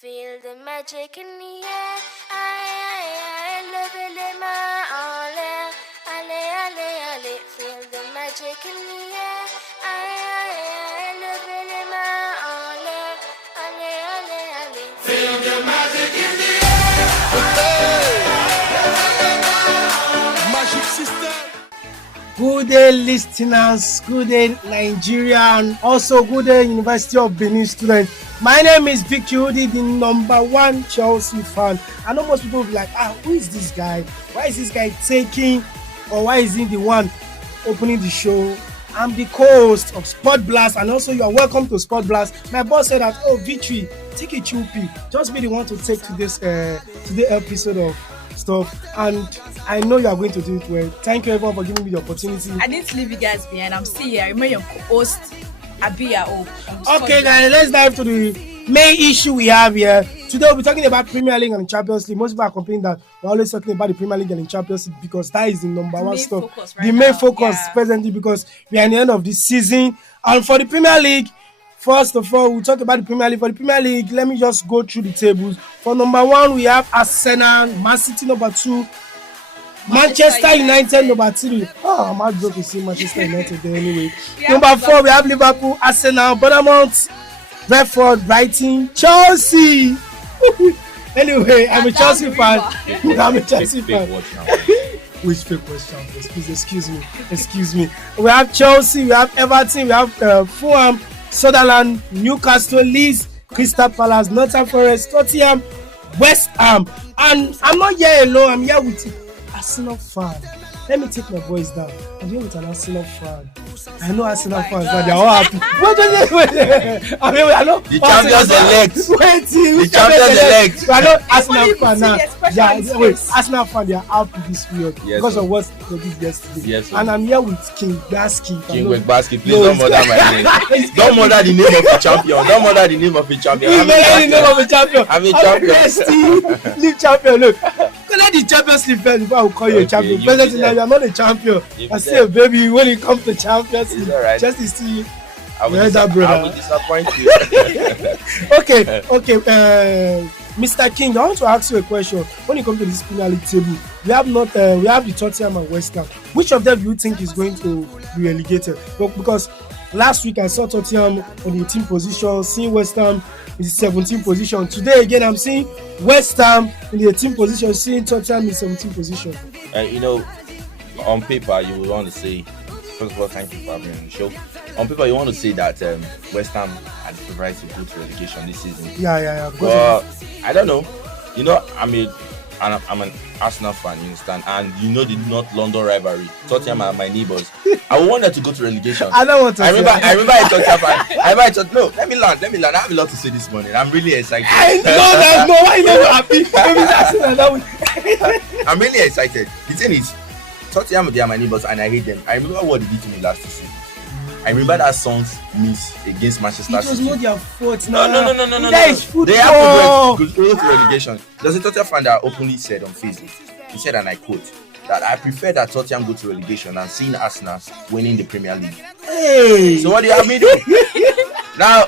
Feel the magic in the air. I love it in my ole, ale, ale, ale. Feel the magic in the air. I love it in my ole, ale, ale, ale. Feel the magic in the air. Magic system. Good day, listeners. Good day, Nigeria, and also good day, University of Benin students. My name is Vicky Udi, the #1 Chelsea fan. I know most people will be like, who is this guy? Why is this guy taking, or why is he the one opening the show? I'm the co-host of Sport Blast, and also you are welcome to Sport Blast. My boss said that, Victory, take a chupi. Just be the one to take today's episode of stuff, and I know you are going to do it well. Thank you everyone for giving me the opportunity. I didn't leave you guys behind. I'm still here. I remember your co-host Abia. Okay guys, let's dive to the main issue we have here. Today we'll be talking about Premier League and Champions League. Most people are complaining that we're always talking about the Premier League and the Champions League because that is the number one stuff. The main focus presently, because we are in the end of the season. And for the Premier League, first of all, we'll talk about the Premier League. For the Premier League, let me just go through the tables. For number 1, we have Arsenal, Man City number 2, Manchester United number 3. I'm heartbroken to see Manchester United there anyway. Number 4, we have Liverpool, Arsenal, Bournemouth, Brentford, Brighton, Chelsea. Anyway, I'm a Chelsea fan. Which fake was champions? Please excuse me. We have Chelsea, we have Everton, we have Fulham, Sunderland, Newcastle, Leeds, Crystal Palace, Nottingham Forest, Tottenham, West Ham. And I'm not here alone, I'm here with Arsenal fan. Let me take my voice down. I'm here with an Arsenal fan. I know Arsenal fans, but they're all happy. Wait. I know the champions elect. The champions elect. I know Arsenal fan now. Arsenal fan, they are happy this period because of what they did yesterday. Yes, and I'm here with King Baski. King Baski, please don't murder my name. Don't murder the name of the champion. I'm a champion. I'm a champion. Leave champion. Look. Let the Champions League first before I will call you a champion. Presently now you are not a champion. I say, baby, when it comes to Champions League, right. just to see I will disappoint you. Okay. Mr. King, I want to ask you a question. When it comes to this Premier League table, we have the Tottenham and West Ham. Which of them do you think is going to be relegated? Because last week I saw Tottenham on the 18th position, seeing West Ham in the 17th position. Today again I'm seeing West Ham in the 18th position, seeing Tottenham in the 17th position. On paper you will want to say, first of all, thank you for having me on the show. On paper you want to say that West Ham had the right to go to relegation this season. Yeah. But I don't know. I'm an Arsenal fan, you understand, and the North London rivalry. Tottenham are my neighbours. I wanted to go to relegation. I don't want to. I remember I Tottenham fan. I thought, no, let me land. I have a lot to say this morning. I'm really excited. No, why you not happy? I'm really excited. The thing is, Tottenham, they are my neighbours, and I hate them. I remember what they did to me last season. I remember that son's miss against Manchester City. It was not their fault. No. That is football. They have to go to relegation. There's a Tottenham fan that openly said on Facebook, he said, and I quote, that I prefer that Tottenham go to relegation than seeing Arsenal winning the Premier League. Hey. So what do you have me do? Now,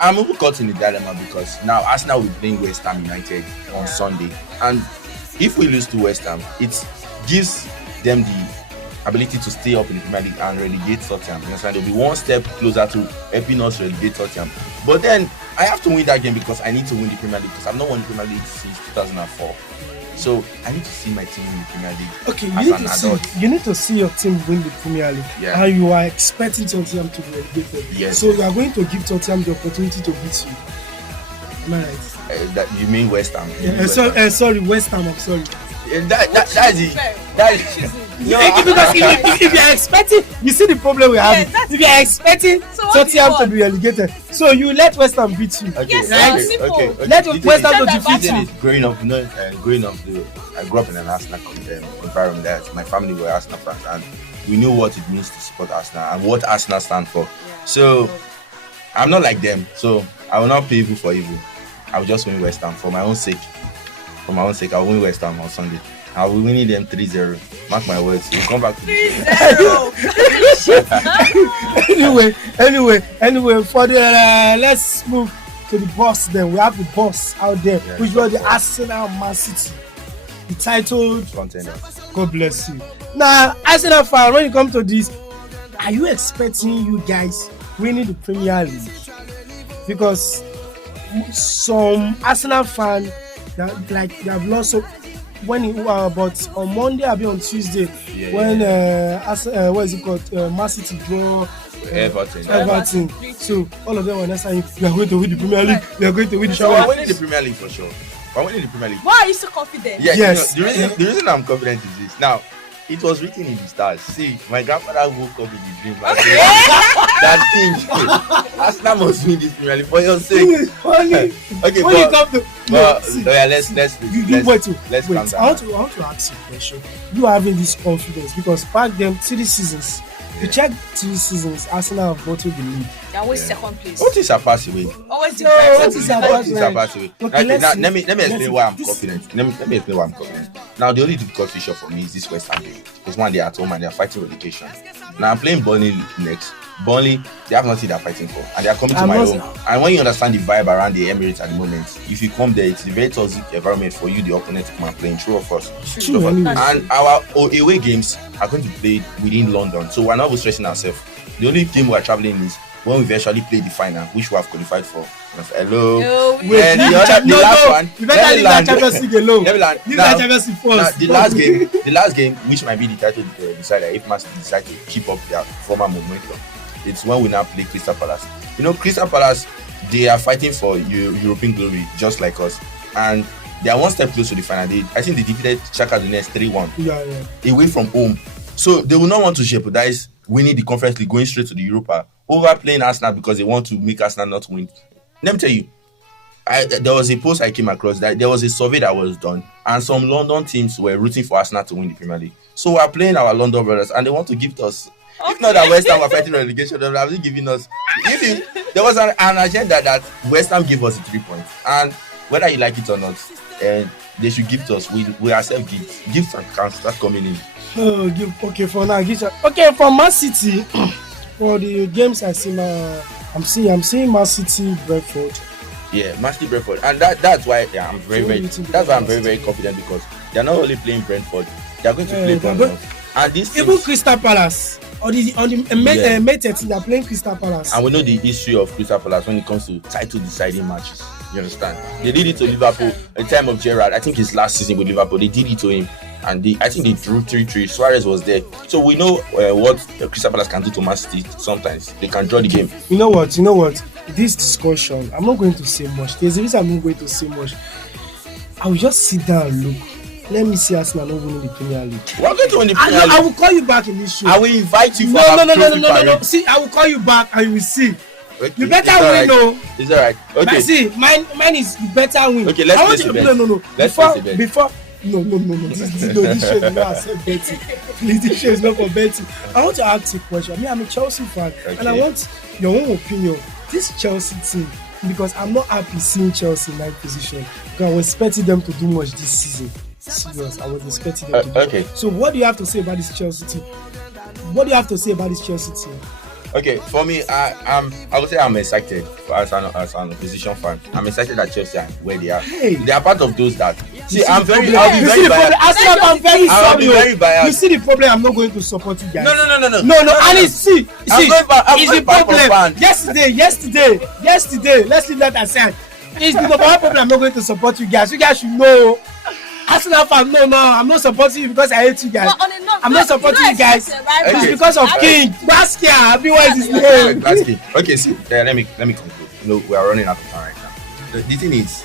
I'm even caught in the dilemma because now Arsenal will be playing West Ham United on Sunday. And if we lose to West Ham, it gives them the ability to stay up in the Premier League and relegate Tottenham. You understand? They'll be one step closer to helping us relegate Tottenham. But then I have to win that game because I need to win the Premier League because I've not won the Premier League since 2004. So I need to see my team in the Premier League. Okay, you need to see your team win the Premier League. Yeah. And you are expecting Tottenham to be relegated. Yes. So you are going to give Tottenham the opportunity to beat you. Am I right? That you mean West Ham? Sorry, West Ham. I'm sorry. That's it. Because if you are expecting, you see the problem we have. If you are expecting Tottenham to be relegated, so you let West Ham beat you. Okay. Let West Ham to defeat you. Growing up, I grew up in an Arsenal environment. That my family were Arsenal fans, and we knew what it means to support Arsenal and what Arsenal stand for. So I'm not like them. So I will not pay evil for evil. I will just win West Ham for my own sake. I will win West Ham on Sunday. I will be winning them 3-0. Mark my words. We'll come back to 3-0. Anyway, for the let's move to the boss. Then we have the boss out there, Yeah, which was the Arsenal Man City, the titled Contender. God bless you. Now, Arsenal fan, when it comes to this, are you expecting you guys winning the Premier League? Because some Arsenal fan that they have lost. So when it, but on Monday, I'll be on Tuesday when what is it called? Man City draw Everton. So all of them were next time we are going to win the Premier League. We are going to win the So we're Champions winning the Premier League for sure. We're winning the Premier League. Why are you so confident? Yeah, Yes. you know, the reason I'm confident is this. Now, it was written in the stars. See, my grandfather woke up in the dream and said, that thing, Arsenal must win this Premier League for your sake. Funny. Okay, When you come to let's calm down. I want to ask you a question. You are having this confidence because back then 3 seasons. You check 3 seasons, Arsenal have bottled the league. They're always second place. What is a pass away? Always the No, best. what is about What is a pass away? Okay, Now, let's let me see. explain why I'm confident. Let me explain why I'm confident. Now, the only difficult feature for me is this West Ham game. Because one, they're at home and they're fighting relegation. Now, I'm playing Burnley next. Burnley, they have nothing they're fighting for, and they are coming to my home. And when you understand the vibe around the Emirates at the moment, if you come there, it's a very toxic environment for you, the opponent, to come and play. True of us. True, anyway. And our away games are going to play within London, so we're not stressing ourselves. The only game we're traveling is when we eventually play the final, which we have qualified for. Hello. Wait, And the last one. You better leave that Champions League alone. Let me land. Leave Now- that Champions League Now, first. the last game, which might be the title decider, if Man City decide to keep up their former momentum, it's when we now play Crystal Palace. You know, Crystal Palace, they are fighting for European glory, just like us, and they are one step close to the final. I think they defeated Shakhtar Donetsk 3-1 away from home, so they will not want to jeopardize winning the Conference League, going straight to the Europa, over playing Arsenal because they want to make Arsenal not win. Let me tell you, there was a post I came across that there was a survey that was done, and some London teams were rooting for Arsenal to win the Premier League. So we're playing our London brothers, and they want to gift us. If not that West Ham were fighting relegation, they would have giving us. There was an agenda that West Ham give us the 3 points, and whether you like it or not, they should gift us. We accept gifts. Gifts can start coming in. Okay, for now, okay, for Man City, for the games I see, I'm seeing Man City, Brentford. Yeah, Man City, Brentford, and that's why I'm very confident, because they're not only playing Brentford, they're going to play Bournemouth. And this even Crystal Palace on the May 13, they're playing Crystal Palace. And we know the history of Crystal Palace when it comes to title deciding matches. You understand? They did it to Liverpool in time of Gerrard. I think his last season with Liverpool, they did it to him, and I think they drew 3-3. Suarez was there, so we know what Crystal Palace can do to Man City. Sometimes they can draw the game. You know what? This discussion, I'm not going to say much. There's a reason I'm not going to say much. I will just sit down and look. Let me see Arsenal not winning the Premier League. We're going to win the Premier League. I will call you back in this show. I will invite you for No. See, I will call you back and you will see. Okay, You better win, no. It's alright. Okay. See, mine is you better win. Okay, let's place a bet. No. Let's place a bet. Before. No. This show is not accept betting. Please, this show is not for betting. I want to ask you a question. I'm a Chelsea fan, and I want your own opinion. This Chelsea team, because I'm not happy seeing Chelsea in 9th position, because I was expecting them to do much this season. Serious, I was expecting them to do. Okay. So, what do you have to say about this Chelsea team? Okay, for me, I would say I'm excited as an opposition fan. I'm excited that Chelsea are where they are. Hey. They are part of those that. See, I'll be You see very the problem? biased. Arsenal, I'm very I'll sorry. be very biased. You see the problem? I'm not going to support you guys. No. No, and it's see, I'm going it's the back for problem. fans. Yesterday, let's leave that aside. It's the number one problem. I'm not going to support you guys. You guys should know. Arsenal fan, no, I'm not supporting you because I hate you guys. I'm not supporting you guys. It's because of King Basquiat. What is his name? Okay, see, let me conclude. You know, we are running out of time right now. The thing is,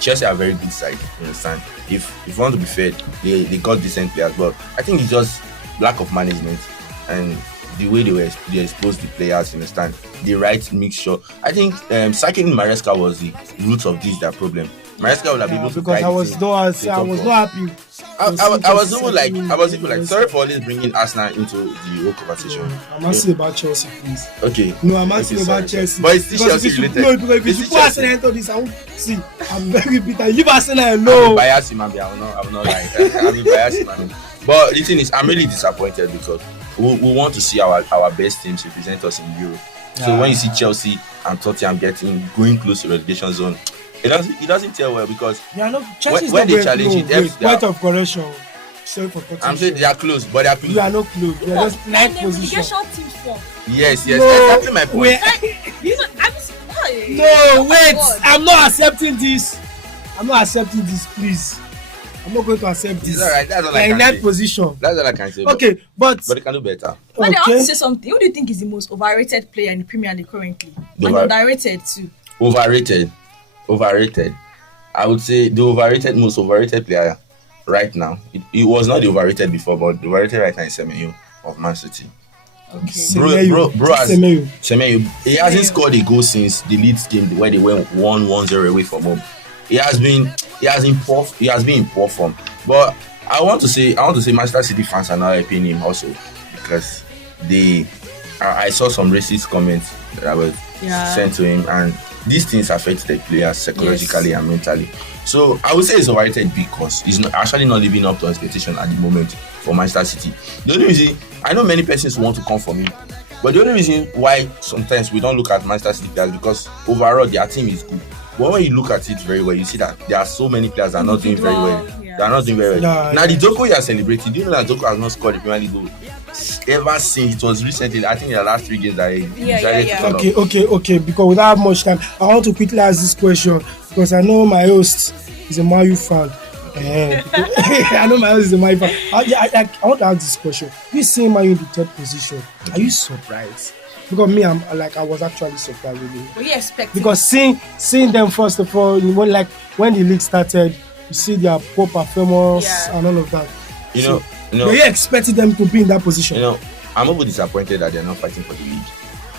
Chelsea are a very good side. You understand? If you want to be fair, they got decent players, but I think it's just lack of management and the way they exposed the players. You understand? The right mixture. I think sacking Maresca was the root of their problem. Maresca would have been able to because I was not happy. I was even like sorry for always bringing Arsenal into the whole conversation. I'm asking about Chelsea, please. Okay. No, I'm asking about Chelsea. But it's still Chelsea related. No, because if you put Arsenal into this, I won't see. I'm very bitter. Leave Arsenal alone. I'm biased, man. I will not lie. I'm biased, man. But the thing is, I'm really disappointed because we want to see our best teams represent us in Europe. So when you see Chelsea and Tottenham going close to relegation zone, it doesn't tell well because Yeah, no, Chelsea is when not they challenge no, it, wait, they are- point of correction. Sorry for cutting I'm saying you they are close, but they are close. You are not close. You are just ninth And the position. relegation team form. Yes, No, exactly my point. wait, I'm no, wait. I'm not accepting this. Please. I'm not going to accept this. It's alright. That's all They I are in can ninth say. position. That's all I can say. Okay, but But they can do better. But I want okay. to say something. Who do you think is the most overrated player in the Premier League currently? And Over- underrated too. Overrated. I would say the most overrated player right now. It was not the overrated before, but the overrated right now is Semenyo of Man City. Okay. Bro has Semenyo. Semenyo. He hasn't Semenyo. scored a goal since the Leeds game where they went 1-0 away from home. He has been in poor form. But I want to say Manchester City fans are now helping him also because I saw some racist comments that were sent to him, and these things affect the players psychologically and mentally. So I would say it's overrated because he's actually not living up to expectation at the moment for Manchester City. The only reason, I know many persons want to come for me, but the only reason why sometimes we don't look at Manchester City players because overall their team is good. But when you look at it very well, you see that there are so many players that are not doing very well. Yeah. They are not doing very well. Yeah, Now yeah. the Doku you are celebrating, do you know that Doku has not scored a Premier League goal ever since it was recently? I think in the last 3 games that he decided to turn up. Okay. Because without much time, I want to quickly ask this question because I know my host is a Man U fan. I know my host is a Man U fan. I want to ask this question. You see Man U in the third position. Are you surprised? Because me, I was actually surprised with it. Were you expecting? Because seeing them first of all, when the league started, you see their poor performance and all of that. You know, Were you expecting them to be in that position? I'm over disappointed that they're not fighting for the league.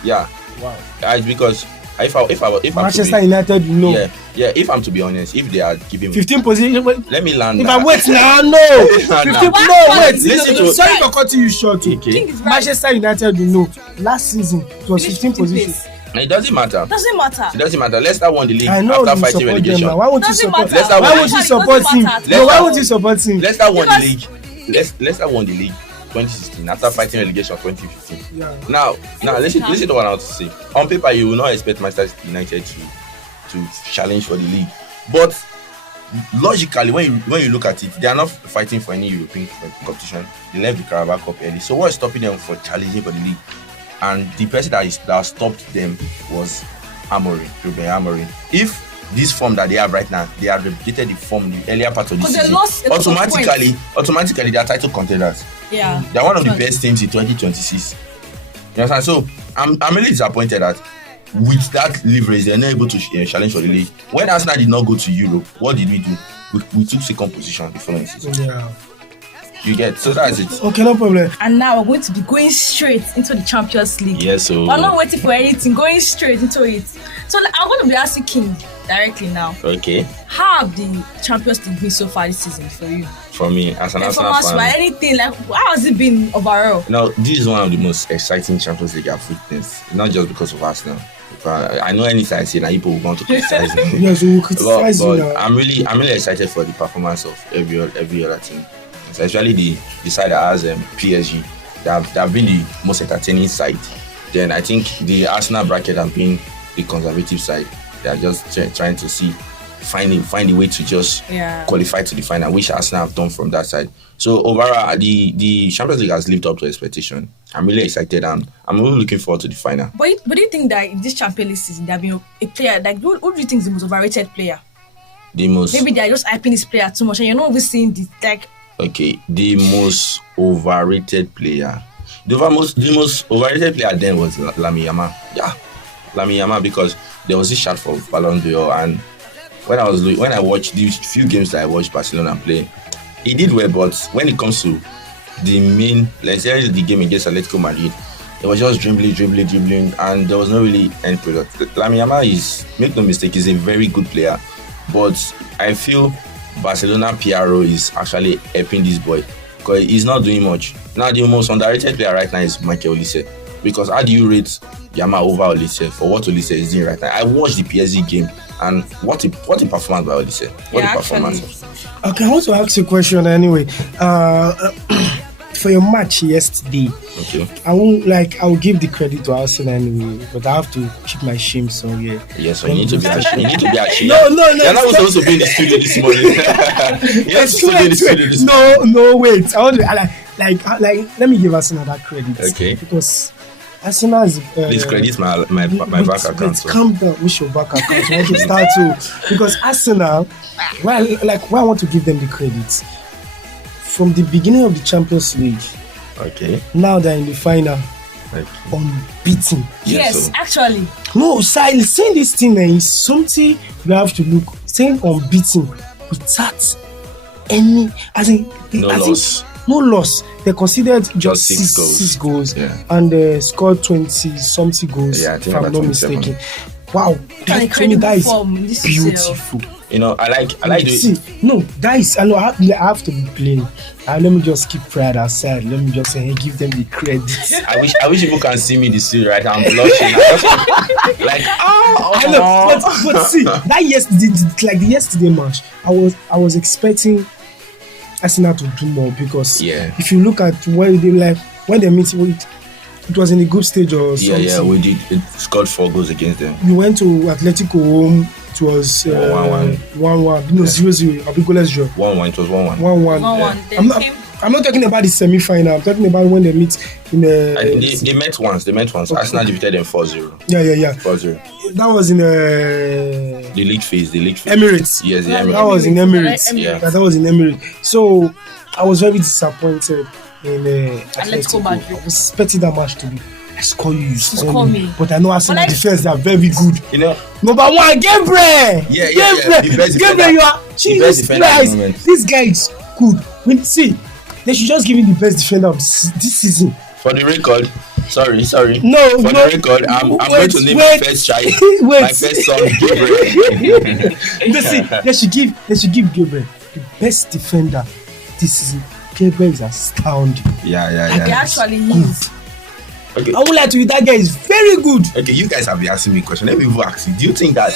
Yeah. Wow. It's because if I'm Manchester United, you know. Yeah. If I'm to be honest, if they are giving me 15 position. let me land. If that. I wait now, no. 15. No, wait. Listen No, to- sorry for cutting you short. Okay. King is right. Manchester United, you know, last season it was 15 position. It doesn't matter. Doesn't matter. It doesn't matter. Leicester won the league I know after you fighting support them relegation. now. Why won't you Doesn't support? matter. Leicester Why won- won't you It support doesn't him? matter. No, why won't you support him? Leicester won the Because- league. Leicester won the league 2016 after fighting relegation 2015. Yeah. Now listen to what I want to say. On paper, you will not expect Manchester United to challenge for the league, but logically, when you look at it, they are not fighting for any European competition. They left the Carabao Cup early. So what is stopping them from challenging for the league? And the person that stopped them was Ruben Amorim. If this form that they have right now, they have replicated the form in the earlier part of the Because they season, lost a lot of automatically they are title contenders. Yeah. They're one of the best teams in 2026. You understand? So I'm really disappointed that with that leverage they're not able to challenge for the league. When Arsenal did not go to Europe, what did we do? We took second position the following season. Yeah. You get, so that's it. Okay, no problem. And now we're going to be going straight into the Champions League. Yes, so We're not waiting for anything, going straight into it. So I'm going to be asking King directly now. okay. How have the Champions League been so far this season for you? For me, as an Arsenal Performance or fan, anything, like how has it been overall? this is one of the most exciting Champions League I've witnessed. Not just because of Arsenal. I know anytime I say that people will want to criticize me. Yes, we will criticize you but now. I'm really excited for the performance of every other team, especially the side that has PSG. They have been the most entertaining side. Then I think the Arsenal bracket have been the conservative side. They are just trying to find a way to just qualify to the final, which Arsenal have done from that side. So overall, the Champions League has lived up to expectation. I'm really excited and I'm really looking forward to the final. But do you think that in this Champions League season, there have been a player, like who do you think is the most overrated player? Maybe they're just hyping this player too much and you're not even seeing this, like... Okay, the most overrated player. The most overrated player then was Lamine Yamal. Yeah, Lamine Yamal, because there was this shot for Ballon d'Or, and when I watched these few games that I watched Barcelona play, he did well, but when it comes to the main, let's say the game against Atletico Madrid, it was just dribbling, and there was not really any product. Lamine Yamal is, make no mistake, he's a very good player, but I feel Barcelona PRO is actually helping this boy because he's not doing much. Now the most underrated player right now is Michael Olise, because how do you rate Yamal over Olise for what Olise is doing right now? I watched the PSG game and what a performance by Olise. What a performance. Okay, I want to ask you a question anyway. for your match yesterday, Okay. I will give the credit to Arsenal anyway, but I have to keep my shame. So yeah. Yes, so you need to be ashamed. You need to be ashamed. No. You're not supposed to be in the studio this morning. You're supposed to be in the studio this morning. No, wait. I want to like. Let me give Arsenal that credit. Okay. Because Arsenal is. Please credit my bank account. Calm down. Which your bank account? I want to start to because Arsenal. Why I want to give them the credit. From the beginning of the Champions League, Okay. now they're in the final, Okay. unbeaten. Yes, so- actually. No, saying this thing is something we have to look. Saying unbeaten without any, No loss. No loss. They considered just Six six goals Yeah. and scored 20 something goals. Yeah, I think if I'm about not 27. mistaken. Wow, An to me that incredible is form this UCL. beautiful. You know, I like the See, no, that is. I know I have to be playing. Let me just keep pride aside. Let me just say, hey, give them the credit. I wish people can see me in the studio right now. I'm blushing. Like, I know, but see, that yesterday match, I was expecting Arsenal to do more because if you look at when they meet, it was in the group stage or something. Yeah, we did. It scored 4 goals against them. You went to Atletico home. It was 1-1. 1-1. No, 0-0. A big goalless draw. 1-1. It was 1-1. 1-1. 1-1. Then I'm not talking about the semi-final. I'm talking about when they meet in the. They met once. Okay. Arsenal defeated them 4-0. Yeah. 4-0. That was in The league phase. Emirates. Yes, the Emirates. That was in Emirates. Yeah. That was in Emirates. So I was very disappointed in Atletico Madrid. I was expecting that match to be. I score you score me. But I know Arsenal But defense are very good. You know. Number one, Gabriel. Yeah. Gabriel. The best Gabriel, you are best Jesus defender at the Christ. moment. This guy is good. They should just give him the best defender of this season. For the record, sorry. No, For the record, I'm going to name my first child, my first son, Gabriel. They should give Gabriel the best defender this season. Gabriel is astounding. Yeah. He actually is. Okay. I would like to. That guy is very good. Okay, you guys have been asking me a question. Let me even ask you. Do you think that?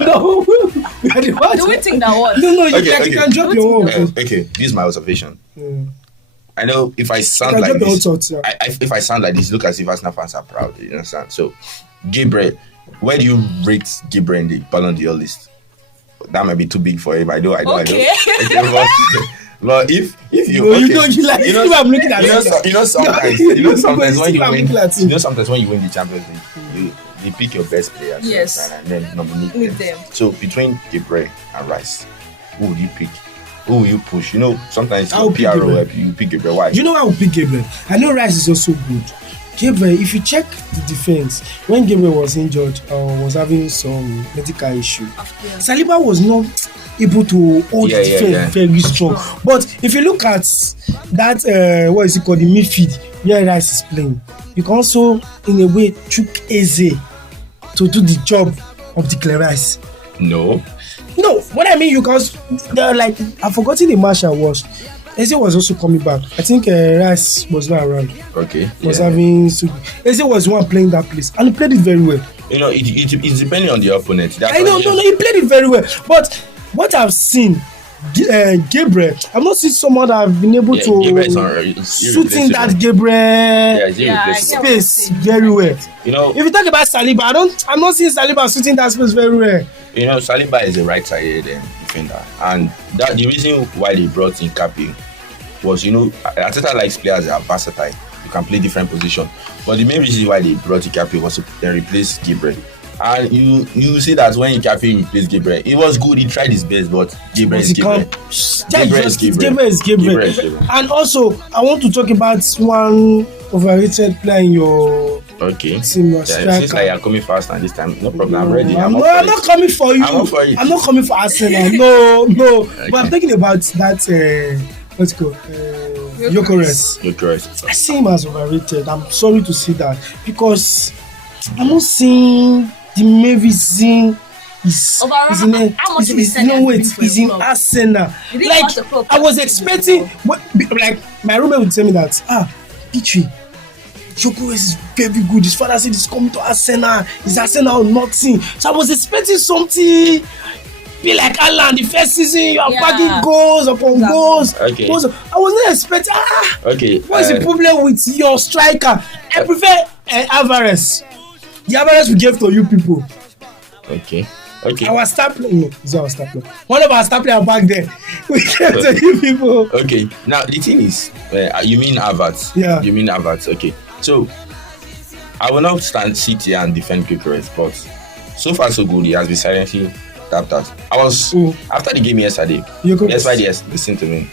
No. Do we think that what? No. You Okay. can drop your own. Okay, this is my observation. I know if I sound You can like drop your this, own thoughts, yeah. if I sound like this, look as if Arsenal fans are proud. You understand? So, Gabriel, where do you rate Gabriel in the Ballon d'Or list? That might be too big for him. I know. Okay. But if you No, you don't. You like. You know, I'm looking at sometimes when you I'm win, looking at him. sometimes when you win the Champions League, you pick your best players, Yes. and then nominate With them. them. So between Gabriel and Rice, who would you pick? Who will you push? You know, sometimes I'll pick PRO Gabriel. you pick Gabriel. Why? You know I will pick Gabriel. I know Rice is also good. Gabriel, if you check the defense, when Gabriel was injured or was having some medical issue, Saliba was not able to hold the defense very strong. But if you look at that, what is it called, the midfield where Rice is playing, you can also, in a way, trick Eze to do the job of Declan Rice. No, what I mean, you guys, like, I've forgotten the match I watched. Eze was also coming back. I think Rice was not around. Okay. Was having Eze was the one playing that place, and he played it very well. You know, it's depending on the opponent. That's I know, no, he played it very well. But what I've seen, Gabriel, I've not seen someone that have been able to shoot in that Gabriel space very well. You know, if you talk about Saliba, I'm not seeing Saliba shooting that space very well. You know, Saliba is a right-sided defender, and that the reason why they brought in Capi was, you know, Arteta likes players that are versatile. You can play different positions, but the main reason why they brought in Capi was to replace Gabriel. And you see that when Capi replaced Gabriel, it was good. He tried his best, but Gabriel is Gabriel. Gabriel is Gabriel. And also, I want to talk about one overrated player in your team. Since like you're coming fast and this time, no problem. I'm ready. I'm not coming for you. I'm not coming for Arsenal. No. Okay. But I'm thinking about that. Let's go. Gyökeres. I see him as overrated. I'm sorry to see that because I'm not seeing the main reason is in Arsenal. Like, I was expecting, like, my roommate would tell me that Petrie, Gyökeres is very good. His father said he's coming to Arsenal. Is Arsenal or nothing? So I was expecting something be like Alan the first season. You are bagging goals upon goals. Okay. Goals. I was not expecting. Okay. What's the problem with your striker? I prefer Alvarez. The Alvarez we gave to you people. Okay. Our star player. No, it's our star player. One of our star players back there. We gave to you people. Okay. Now the thing is, you mean Havertz? Yeah. You mean Havertz? Okay. So I will not sit here and defend Gyökeres, but so far so good. He has been silently tapped out. I was after the game yesterday. Listen to me.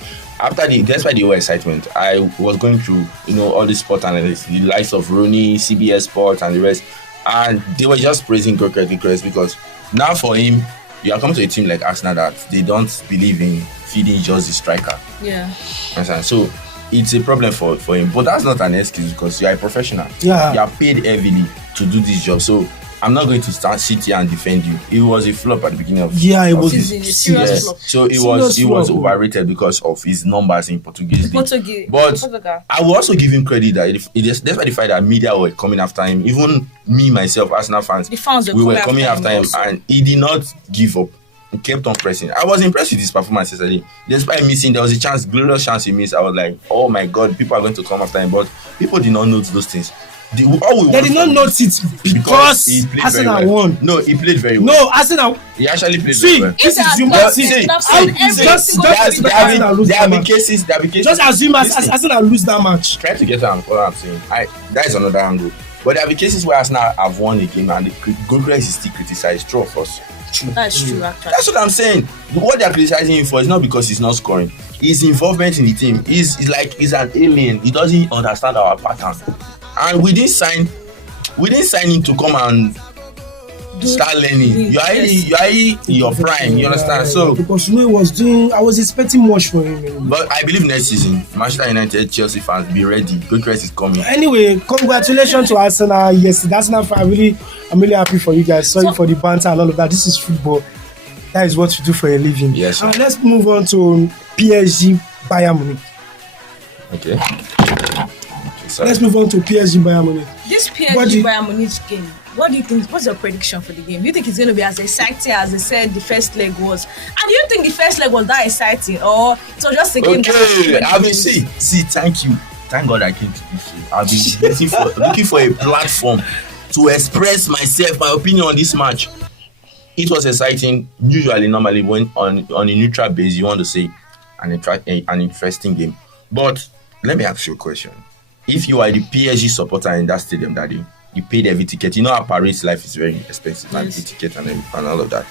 Despite the whole excitement, I was going through, all the sport analysts, the likes of Rooney, CBS Sports, and the rest, and they were just praising Gyökeres because now for him, you are coming to a team like Arsenal that they don't believe in feeding just the striker. Yeah. So it's a problem for him, but that's not an excuse because you are a professional. Yeah. You are paid heavily to do this job, so I'm not going to sit here and defend you. It was a flop at the beginning of it was a serious flop. So it was overrated because of his numbers in Portuguese. But I will also give him credit that despite the fact that media were coming after him, even me myself, Arsenal fans, we were coming after him and he did not give up. He kept on pressing. I was impressed with his performance yesterday. Despite missing, there was a glorious chance he missed. I was like, oh my God, people are going to come after him. But people did not notice those things. They did not notice it because Arsenal won. No, he played very well. No, Arsenal. He actually played very well. This is there have been cases. Just assume Arsenal lose that match. Try to get what I'm saying. That is another angle. But there have been cases where Arsenal have won a game and Gyökeres is still criticized. True of us. That's true, actually. That's what I'm saying. What they are criticizing him for is not because he's not scoring. His involvement in the team is like he's an alien. He doesn't understand our pattern. And we didn't sign him to come and start learning. You are in your prime, you understand? So because I was expecting much from him. But I believe next season, Manchester United, Chelsea fans, be ready. Gyökeres is coming. Anyway, congratulations to Arsenal. Yes, that's not I'm really happy for you guys. Sorry for the banter and all of that. This is football. That is what we do for a living. Yes. Let's move on to PSG Bayern Munich. Okay. Let's move on to PSG Bayern Munich. This PSG Bayern Munich game, what do you think? What's your prediction for the game? Do you think it's going to be as exciting as they said the first leg was? And do you think the first leg was that exciting, or it was just a game? Okay, I mean, see. Thank you. Thank God I came to this show. I've been looking for a platform to express myself, my opinion on this match. It was exciting. Normally, when on a neutral base, you want to say an interesting game. But let me ask you a question. If you are the PSG supporter in that stadium that day, you paid every ticket. You know how Paris life is very expensive, and the ticket and all of that.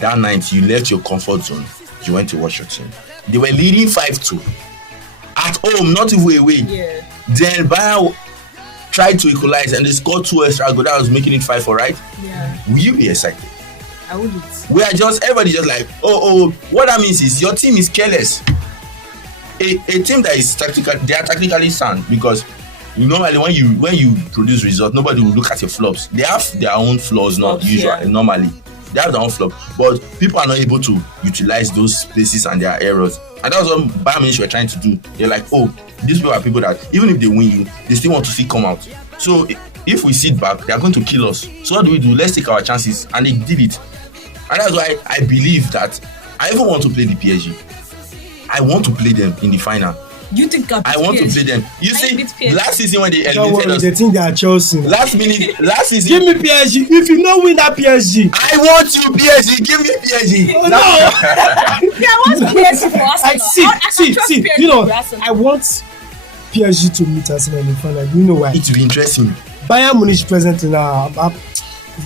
That night, you left your comfort zone. You went to watch your team. They were leading 5-2 at home, not even away. Yeah. Then Bayern tried to equalize and they scored 2 extra goals. That was making it 5-4, right? Yeah. Will you be excited? I wouldn't. Everybody just like, what that means is your team is careless. A team that is they are tactically sound because normally when you produce results, nobody will look at your flops. They have their own flaws, normally. They have their own flop, but people are not able to utilize those places and their errors. And that's what Bayern Munich were trying to do. They're like, these people are people that even if they win you, they still want to see come out. So if we sit back, they are going to kill us. So what do? Let's take our chances, and they did it. And that's why I believe that I even want to play the PSG. I want to play them in the final. You think I want to play them? You see, last season when they eliminated us, they think they are Chelsea. Last season. Give me PSG. If you don't win that PSG, I want you PSG. Give me PSG. Oh, no. I want PSG for Arsenal. See. I want PSG to meet Arsenal in the final. Do you know why? It will be interesting. Bayern Munich present in our.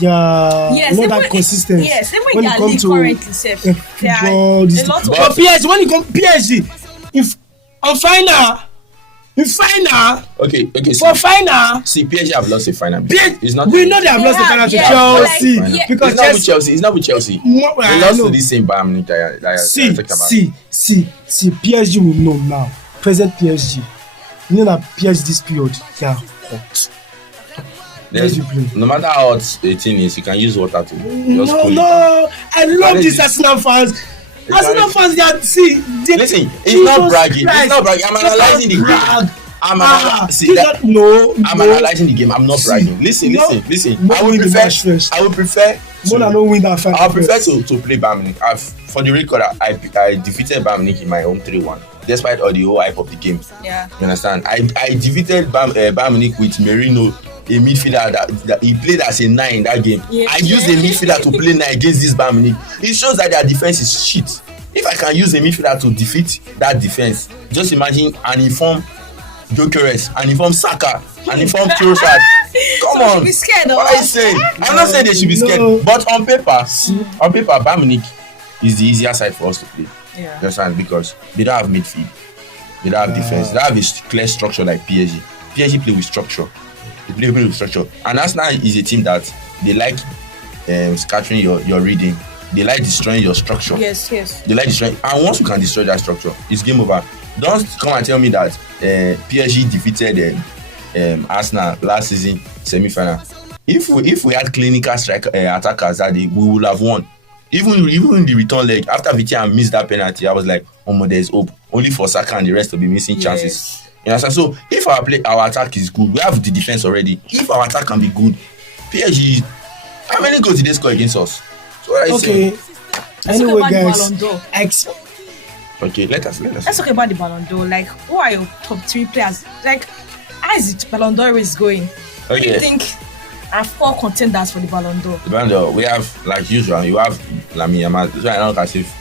Not that consistent. Yes, when it comes to currently football, but PSG, when it comes PSG, in final. Okay. For final. See, PSG have lost a final. It's not. We know they have lost a final to Chelsea because it's not with Chelsea. They lost to the same Bayern Munich. See, PSG will know now. Present PSG. You know that PSG this period, they are hot. No matter how hot a thing is, you can use water to just cool it down. I love these Arsenal fans. Arsenal fans, listen, it's not bragging. It's not bragging. I'm analyzing the game. I'm analyzing the game. I'm not bragging. Listen. I would prefer Mona no win that fight. I prefer to play Bayern Munich. For the record, I defeated Bayern Munich in my home 3-1, despite all the whole hype of the game. Yeah. You understand? I defeated Bayern Munich with Merino, a midfielder that he played as a 9 in that game. Yeah. I used a midfielder to play 9 against this Bayern Munich. It shows that their defense is shit. If I can use a midfielder to defeat that defense, just imagine an informed Gyökeres, an informed Saka, an informed Trossard. Come on. Should be scared, What are you saying? I'm not saying they should be scared, No. but on paper, Bayern Munich is the easier side for us to play. Yeah. You understand? Because they don't have midfield, they don't have defense, they don't have a clear structure like PSG. PSG play with structure. They play with structure, and Arsenal is a team that they like scattering your reading. They like destroying your structure. Yes. They like destroying, and once you can destroy that structure, it's game over. Don't come and tell me that PSG defeated Arsenal last season semi-final. If we had clinical attackers that day, we would have won. Even in the return leg, after Vitinha missed that penalty, I was like, oh, there's hope. Only for Saka and the rest to be missing chances. You understand? So if our attack is good, we have the defense already. If our attack can be good, PSG, how many goals did they score against us? So what are you saying? Anyway, guys, Okay, let us. Let's talk about the Ballon d'Or. Like, who are your top 3 players? Like, how is it Ballon d'Or is going? What do you think are 4 contenders for the Ballon d'Or? The Ballon d'Or, we have, like usual, you have Lamine Yamal. So I don't as if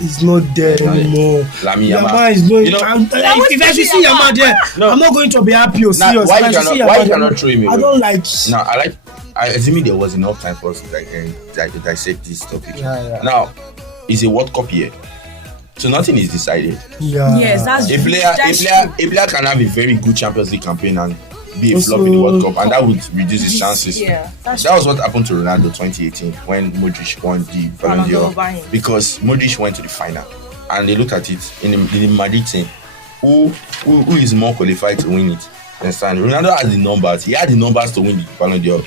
he's not there anymore. Lamine Yamal. Yamal is not. You know, if I should see Yamal there, No. I'm not going to be happy or serious. Why If I you should see cannot Yamal, throw him away? I don't like. No, I assuming there was enough time for us to dissect this topic. Yeah. Now, it's a World Cup year, so nothing is decided. Yeah. Yes, that's A player can have a very good Champions League campaign and be a flop in the World Cup, and that would reduce his chances. Yeah, That was what happened to Ronaldo 2018 when Modric won the Ballon d'Or, because Modric went to the final and they looked at it in the Madrid team. Who is more qualified to win it? Understand? Ronaldo has the numbers. He had the numbers to win the Ballon d'Or.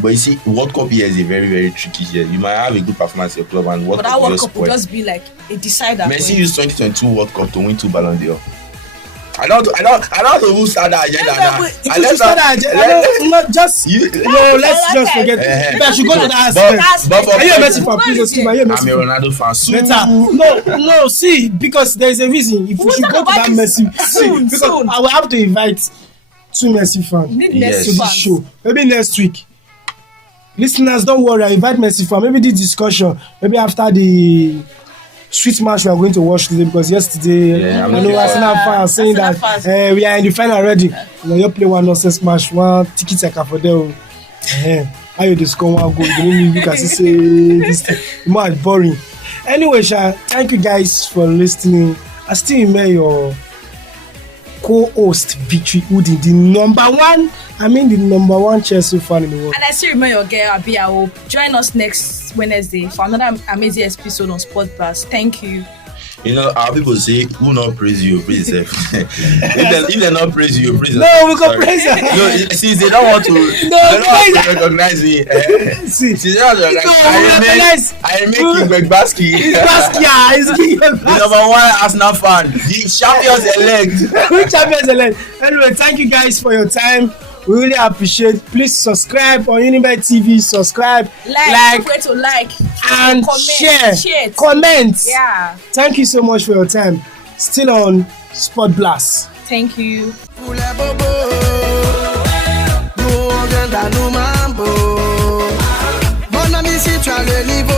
But you see, World Cup year is a very, very tricky year. You might have a good performance in your club, and but that World Cup will just be like a decider. Messi used 2022 World Cup to win 2 Ballon d'Or. I don't know who started that agenda now. Let's just forget. If I should go to that aspect. But Are you a Messi fan? Please excuse me. Are you a I'm a Messi fan? Ronaldo fan. Better. No. See, because there's a reason. If we should go to that Messi, because I will have to invite 2 Messi fans Yes. to this show. Maybe next week. Listeners, don't worry. I invite Messi fan. Maybe this discussion. Maybe after the sweet match we are going to watch today, because yesterday I know Arsenal fans saying that we are in the final already. You play one nonsense match, one tiki-taka for them. How you score one goal? You can say this thing. More boring. Anyway, thank you guys for listening. I still remember your co-host Victory Udi, the number one Chelsea fan in the world. And I still remember your girl Abi. I will join us next Wednesday for another amazing episode on Sport Blast. Thank you. You know, our people say, who not praise you, praise yourself. if they not praise you, praise No, we can praise her. No, since they don't want to, recognize me. Since they don't want to recognize, I make you Greg Baski. It's King the number 1 Arsenal fan, the champions elect. Champions elect. Anyway, thank you guys for your time. We really appreciate. Please subscribe on UNIBEN TV. Subscribe, like, to like, and share. Comment. Yeah. Thank you so much for your time. Still on Sport Blast. Thank you. Bon ami si tu as le niveau